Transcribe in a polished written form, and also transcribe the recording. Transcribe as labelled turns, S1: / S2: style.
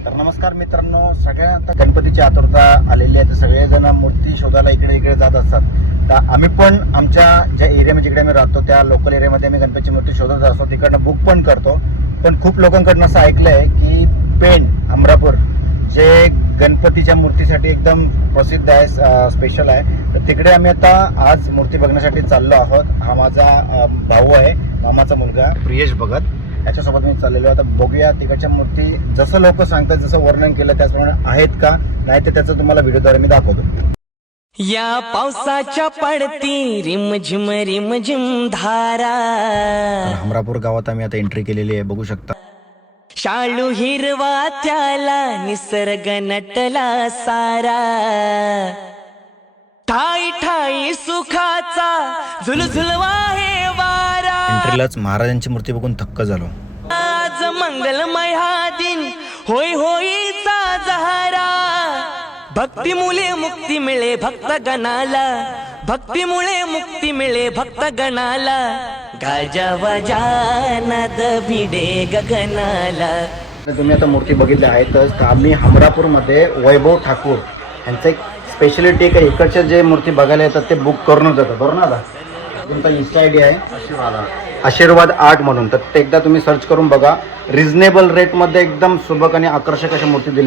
S1: तर नमस्कार मित्रांनो, सगळ्यांना गणपतीची आतुरता आलेली आहे. तर सगळेजण मूर्ती शोधायला इकडे इकडे जात असतात. तर आम्ही पण आमच्या ज्या एरियामध्ये जिकडे आम्ही राहतो त्या लोकल एरियामध्ये आम्ही गणपतीची मूर्ती शोधत असतो. तिकडनं बुक पण करतो. पण खूप लोकांकडनं असं ऐकलंय की पेण अमरापूर जे गणपतीच्या मूर्तीसाठी एकदम प्रसिद्ध आहे, स्पेशल आहे. तर तिकडे आम्ही आता आज मूर्ती बघण्यासाठी चाललो आहोत. हा माझा भाऊ आहे, मामाचा मुलगा प्रियेश भगत, याच्यासोबत मी चाललेलो आहे. आता बघूया तिकडच्या मूर्ती जसं लोक सांगतात, जसं वर्णन केलं त्याचप्रमाणे आहेत का नाही, ते त्याचं तुम्हाला व्हिडिओद्वारे मी दाखवतो.
S2: या पावसाच्या पडती रिमझिम धारा,
S1: अमरापूर गावात आम्ही आता एंट्री केलेली आहे, बघू शकता.
S2: शाळू हिरवा त्याला निसर्ग नटला सारा, ठाई ठाई सुखाचा झुलझुलवा हे वारा.
S1: एंट्रीलाच महाराजांची मूर्ती बघून थक्क झालो.
S2: आज मंगलमय हा दिन, होय होईचा जहारा. भक्तीमुळे मुक्ती मिळे भक्त गणाला, भक्तीमुळे मुक्ती मिळे भक्त गणाला. गाजावाजा नाद भिडे गगनाला.
S1: तुम्ही आता मूर्ती बघितल्या आहेतच. तर आम्ही अमरापूरमध्ये वैभव ठाकूर यांचं एक स्पेशलिटी आहे, इकडच्या जे मूर्ती बघायला येतात ते बुक करूनच जातात, बरोबर ना? आता तुमचा इन्स्टा आय डी आहे आशीर्वाद आर्ट म्हणून, तर ते एकदा तुम्ही सर्च करून बघा. रिझनेबल रेटमध्ये एकदम सुबक आणि आकर्षक अशा मूर्ती दिली.